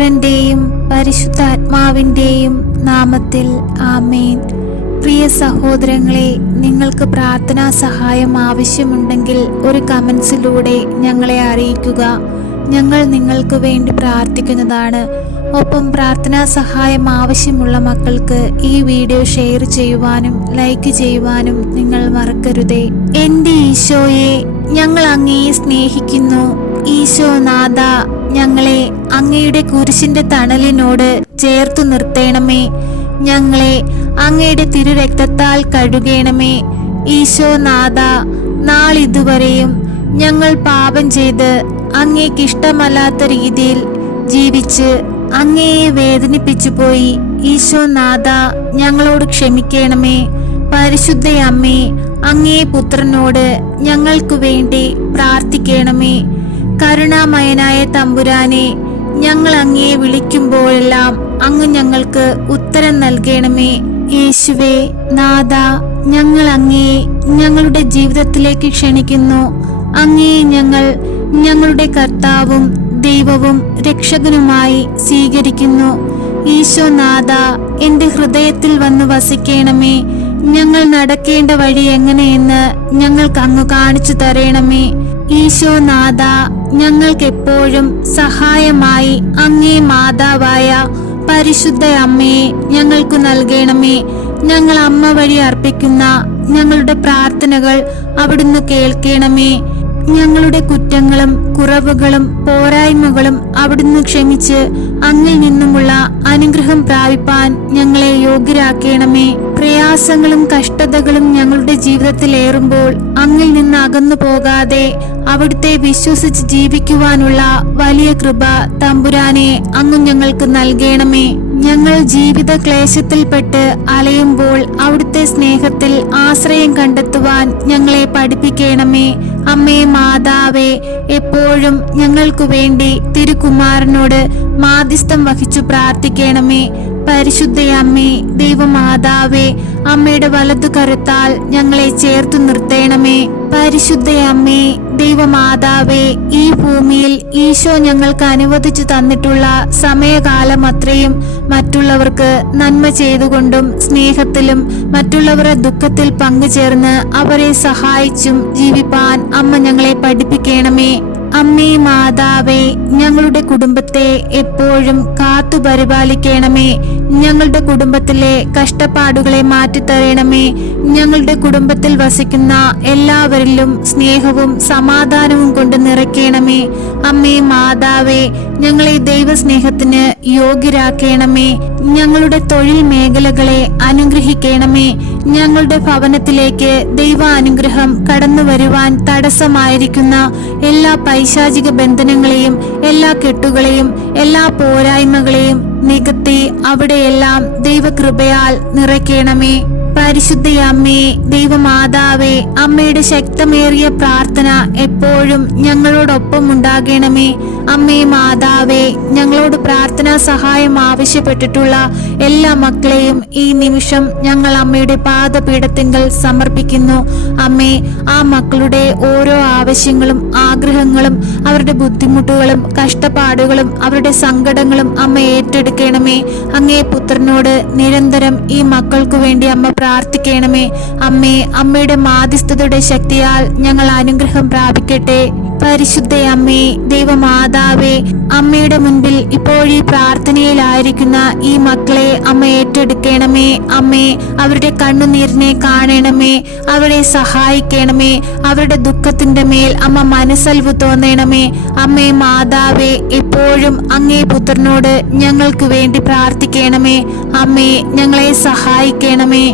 പുത്രന്റെയും പരിശുദ്ധാത്മാവിന്റെയും നാമത്തിൽ ആമേൻ. പ്രിയ സഹോദരങ്ങളെ, നിങ്ങൾക്ക് പ്രാർത്ഥനാ സഹായം ആവശ്യമുണ്ടെങ്കിൽ ഒരു കമന്റ്സിലൂടെ ഞങ്ങളെ അറിയിക്കുക. ഞങ്ങൾ നിങ്ങൾക്ക് വേണ്ടി പ്രാർത്ഥിക്കുന്നതാണ്. ഒപ്പം പ്രാർത്ഥനാ സഹായം ആവശ്യമുള്ള മക്കൾക്ക് ഈ വീഡിയോ ഷെയർ ചെയ്യുവാനും ലൈക്ക് ചെയ്യുവാനും നിങ്ങൾ മറക്കരുതേ. എൻ്റെ ഈശോയെ, ഞങ്ങൾ അങ്ങയെ സ്നേഹിക്കുന്നു. ഈശോനാഥ, ഞങ്ങളെ അങ്ങയുടെ കുരിശിന്റെ തണലിനോട് ചേർത്തു നിർത്തേണമേ. ഞങ്ങളെ അങ്ങയുടെ തിരുരക്തത്താൽ കഴുകണമേ. ഈശോനാഥ, നാളിതുവരെയും ഞങ്ങൾ പാപം ചെയ്ത് അങ്ങേക്കിഷ്ടമല്ലാത്ത രീതിയിൽ ജീവിച്ച് അങ്ങയെ വേദനിപ്പിച്ചു പോയി. ഈശോനാഥ, ഞങ്ങളോട് ക്ഷമിക്കണമേ. പരിശുദ്ധ അമ്മേ, അങ്ങേ പുത്രനോട് ഞങ്ങൾക്കു വേണ്ടി പ്രാർത്ഥിക്കണമേ. കരുണാമയനായ തമ്പുരാനെ, ഞങ്ങൾ അങ്ങയെ വിളിക്കുമ്പോഴെല്ലാം അങ്ങ് ഞങ്ങൾക്ക് ഉത്തരം നൽകണമേ. യേശുവേ നാഥ, ഞങ്ങൾ അങ്ങയെ ഞങ്ങളുടെ ജീവിതത്തിലേക്ക് ക്ഷണിക്കുന്നു. അങ്ങയെ ഞങ്ങൾ ഞങ്ങളുടെ കർത്താവും ദൈവവും രക്ഷകനുമായി സ്വീകരിക്കുന്നു. ഈശോനാഥ, എൻ്റെ ഹൃദയത്തിൽ വന്ന് വസിക്കണമേ. ഞങ്ങൾ നടക്കേണ്ട വഴി എങ്ങനെയെന്ന് ഞങ്ങൾക്ക് അങ്ങ് കാണിച്ചു തരണമേ. ഈശോനാഥ, ഞങ്ങൾക്കെപ്പോഴും സഹായമായി അങ്ങേ മാതാവായ പരിശുദ്ധ അമ്മയെ ഞങ്ങൾക്ക് നൽകണമേ. ഞങ്ങൾ അമ്മ വഴി അർപ്പിക്കുന്ന ഞങ്ങളുടെ പ്രാർത്ഥനകൾ അവിടുന്ന് കേൾക്കണമേ. ഞങ്ങളുടെ കുറ്റങ്ങളും കുറവുകളും പോരായ്മകളും അവിടുന്ന് ക്ഷമിച്ച് അങ്ങിൽ നിന്നുമുള്ള അനുഗ്രഹം പ്രാപിപ്പാൻ ഞങ്ങളെ യോഗ്യരാക്കണമേ. പ്രയാസങ്ങളും കഷ്ടതകളും ഞങ്ങളുടെ ജീവിതത്തിൽ ഏറുമ്പോൾ അങ്ങിൽ നിന്ന് അകന്നു പോകാതെ അവിടുത്തെ വിശ്വസിച്ച് ജീവിക്കുവാനുള്ള വലിയ കൃപ തമ്പുരാനെ അങ്ങ് ഞങ്ങൾക്ക് നൽകണമേ. ഞങ്ങൾ ജീവിത ക്ലേശത്തിൽപ്പെട്ട് അലയുമ്പോൾ അവിടുത്തെ സ്നേഹത്തിൽ ആശ്രയം കണ്ടെത്തുവാൻ ഞങ്ങളെ പഠിപ്പിക്കണമേ. അമ്മേ മാതാവേ, എപ്പോഴും ഞങ്ങൾക്കു വേണ്ടി തിരുകുമാരനോട് മാധ്യസ്ഥം വഹിച്ചു പ്രാർത്ഥിക്കണമേ. പരിശുദ്ധ അമ്മേ, ദൈവമാതാവേ, അമ്മയുടെ വലതു കരുത്താൽ ഞങ്ങളെ ചേർത്തു നിർത്തേണമേ. പരിശുദ്ധ അമ്മേ, ദൈവമാതാവേ, ഈ ഭൂമിയിൽ ഈശോ ഞങ്ങൾക്ക് അനുവദിച്ചു തന്നിട്ടുള്ള സമയകാലം അത്രയും മറ്റുള്ളവർക്ക് നന്മ ചെയ്തുകൊണ്ടും സ്നേഹത്തിലും മറ്റുള്ളവരുടെ ദുഃഖത്തിൽ പങ്കുചേർന്ന് അവരെ സഹായിച്ചും ജീവിപ്പാൻ അമ്മ ഞങ്ങളെ പഠിപ്പിക്കണമേ. അമ്മേ മാതാവേ, ഞങ്ങളുടെ കുടുംബത്തെ എപ്പോഴും കാത്തു പരിപാലിക്കണമേ. ഞങ്ങളുടെ കുടുംബത്തിലെ കഷ്ടപ്പാടുകളെ മാറ്റിത്തരണമേ. ഞങ്ങളുടെ കുടുംബത്തിൽ വസിക്കുന്ന എല്ലാവരിലും സ്നേഹവും സമാധാനവും കൊണ്ട് നിറയ്ക്കണമേ. അമ്മേ മാതാവേ, ഞങ്ങളെ ദൈവസ്നേഹത്തിന് യോഗ്യരാക്കണമേ. ഞങ്ങളുടെ തൊഴിൽ മേഖലകളെ അനുഗ്രഹിക്കണമേ. ഞങ്ങളുടെ ഭവനത്തിലേക്ക് ദൈവാനുഗ്രഹം കടന്നു വരുവാൻ തടസ്സമായിരിക്കുന്ന എല്ലാ പൈശാചിക ബന്ധനങ്ങളെയും എല്ലാ കെട്ടുകളെയും എല്ലാ പോരായ്മകളെയും നികത്തി അവിടെയെല്ലാം ദൈവകൃപയാൽ നിറയ്ക്കണമേ. പരിശുദ്ധ അമ്മേ, ദൈവമാതാവേ, അമ്മയുടെ ശക്തമേറിയ പ്രാർത്ഥന എപ്പോഴും ഞങ്ങളോടൊപ്പം ഉണ്ടാകണമേ. അമ്മേ മാതാവേ, ഞങ്ങളോട് പ്രാർത്ഥനാ സഹായം ആവശ്യപ്പെട്ടിട്ടുള്ള എല്ലാ മക്കളെയും ഈ നിമിഷം ഞങ്ങൾ അമ്മയുടെ പാദപീഠത്തിങ്കൽ സമർപ്പിക്കുന്നു. അമ്മേ, ആ മക്കളുടെ ഓരോ ആവശ്യങ്ങളും ആഗ്രഹങ്ങളും അവരുടെ ബുദ്ധിമുട്ടുകളും കഷ്ടപ്പാടുകളും അവരുടെ സങ്കടങ്ങളും അമ്മ ഏറ്റെടുക്കണമേ. അങ്ങേ പുത്രനോട് നിരന്തരം ഈ മക്കൾക്കു വേണ്ടി അമ്മ പ്രാർത്ഥിക്കണമേ. അമ്മേ, അമ്മയുടെ മാധ്യസ്ഥതയുടെ ശക്തിയാൽ ഞങ്ങൾ അനുഗ്രഹം പ്രാപിക്കട്ടെ. പരിശുദ്ധ അമ്മേ, ദൈവമാതാവേ, അമ്മയുടെ മുൻപിൽ ഇപ്പോഴീ പ്രാർത്ഥനയിലായിരിക്കുന്ന ഈ മക്കളെ അമ്മ ഏറ്റെടുക്കണമേ. അമ്മേ, അവരുടെ കണ്ണുനീരിനെ കാണണമേ. അവരെ സഹായിക്കണമേ. അവരുടെ ദുഃഖത്തിന്റെ മേൽ അമ്മ മനസ്സലിവ് തോന്നണമേ. അമ്മേ മാതാവേ, എപ്പോഴും അങ്ങേ പുത്രനോട് ഞങ്ങൾക്ക് വേണ്ടി പ്രാർത്ഥിക്കണമേ. അമ്മേ, ഞങ്ങളെ സഹായിക്കണമേ.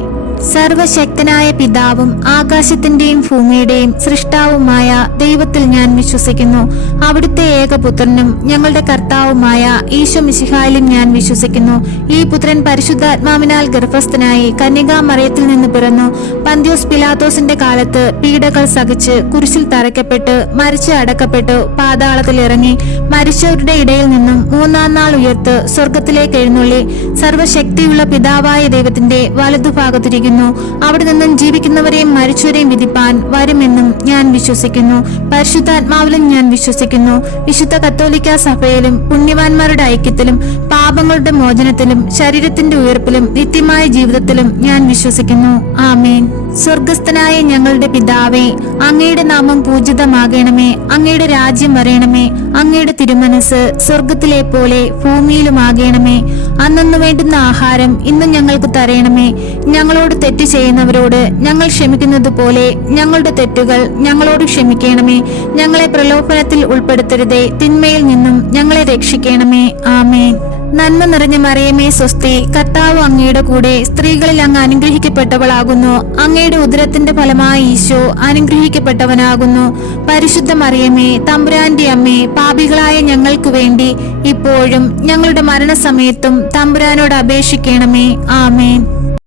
സർവശക്തനായ പിതാവും ആകാശത്തിന്റെയും ഭൂമിയുടെയും സൃഷ്ടാവുമായ ദൈവത്തിൽ ഞാൻ വിശ്വസിക്കുന്നു. അവിടുത്തെ ഏകപുത്രനും ഞങ്ങളുടെ കർത്താവുമായ ഈശോ മിശിഹായിലും ഞാൻ വിശ്വസിക്കുന്നു. ഈ പുത്രൻ പരിശുദ്ധാത്മാവിനാൽ ഗർഭസ്ഥനായി കന്യകാമറിയത്തിൽ നിന്ന് പിറന്നു. പന്ത്യോസ് പിലാത്തോസിന്റെ കാലത്ത് പീഡകൾ സഹിച്ച് കുരിശിൽ തറയ്ക്കപ്പെട്ട് മരിച്ച് അടക്കപ്പെട്ടു. പാതാളത്തിൽ ഇറങ്ങി മരിച്ചവരുടെ ഇടയിൽ നിന്നും മൂന്നാം നാൾ ഉയർത്ത് സ്വർഗത്തിലേക്ക് എഴുന്നള്ളി സർവശക്തിയുള്ള പിതാവായ ദൈവത്തിന്റെ വലതുഭാഗത്തിരിക്കുന്നു. വിശ്വസിക്കുന്നു. അവിടെ നിന്നും ജീവിക്കുന്നവരെയും മരിച്ചവരെയും വിധിപ്പാൻ വരുമെന്നും ഞാൻ വിശ്വസിക്കുന്നു. പരിശുദ്ധാത്മാവിലും ഞാൻ വിശ്വസിക്കുന്നു. വിശുദ്ധ കത്തോലിക്കാ സഭയിലും പുണ്യവാന്മാരുടെ ഐക്യത്തിലും പാപങ്ങളുടെ മോചനത്തിലും ശരീരത്തിന്റെ ഉയർപ്പിലും നിത്യമായ ജീവിതത്തിലും ഞാൻ വിശ്വസിക്കുന്നു. ആമേൻ. സ്വർഗസ്ഥനായ ഞങ്ങളുടെ പിതാവേ, അങ്ങയുടെ നാമം പൂജിതമാകണമേ. അങ്ങയുടെ രാജ്യം വരയണമേ. അങ്ങയുടെ തിരുമനസ് സ്വർഗത്തിലെ പോലെ ഭൂമിയിലുമാകണമേ. അന്നന്നു വേണ്ടുന്ന ആഹാരം ഇന്നും ഞങ്ങൾക്ക് തരയണമേ. ഞങ്ങളോട് തെറ്റ് ചെയ്യുന്നവരോട് ഞങ്ങൾ ക്ഷമിക്കുന്നത് പോലെ ഞങ്ങളുടെ തെറ്റുകൾ ഞങ്ങളോട് ക്ഷമിക്കണമേ. ഞങ്ങളെ പ്രലോഭനത്തിൽ ഉൾപ്പെടുത്തരുതേ, തിന്മയിൽ നിന്നും ഞങ്ങളെ രക്ഷിക്കണമേ. ആമേൻ. നന്മ നിറഞ്ഞ മറിയമേ സ്വസ്തി, കർത്താവ് അങ്ങയുടെ കൂടെ സ്ത്രീകളിൽ അങ്ങ് അനുഗ്രഹിക്കപ്പെട്ടവളാകുന്നു. അങ്ങയുടെ ഉദരത്തിന്റെ ഫലമായി ഈശോ അനുഗ്രഹിക്കപ്പെട്ടവനാകുന്നു. പരിശുദ്ധ മറിയമേ, തമ്പുരാന്റെ അമ്മേ, പാപികളായ ഞങ്ങൾക്ക് വേണ്ടി ഇപ്പോഴും ഞങ്ങളുടെ മരണസമയത്തും തമ്പുരാനോട് അപേക്ഷിക്കണമേ. ആമേൻ.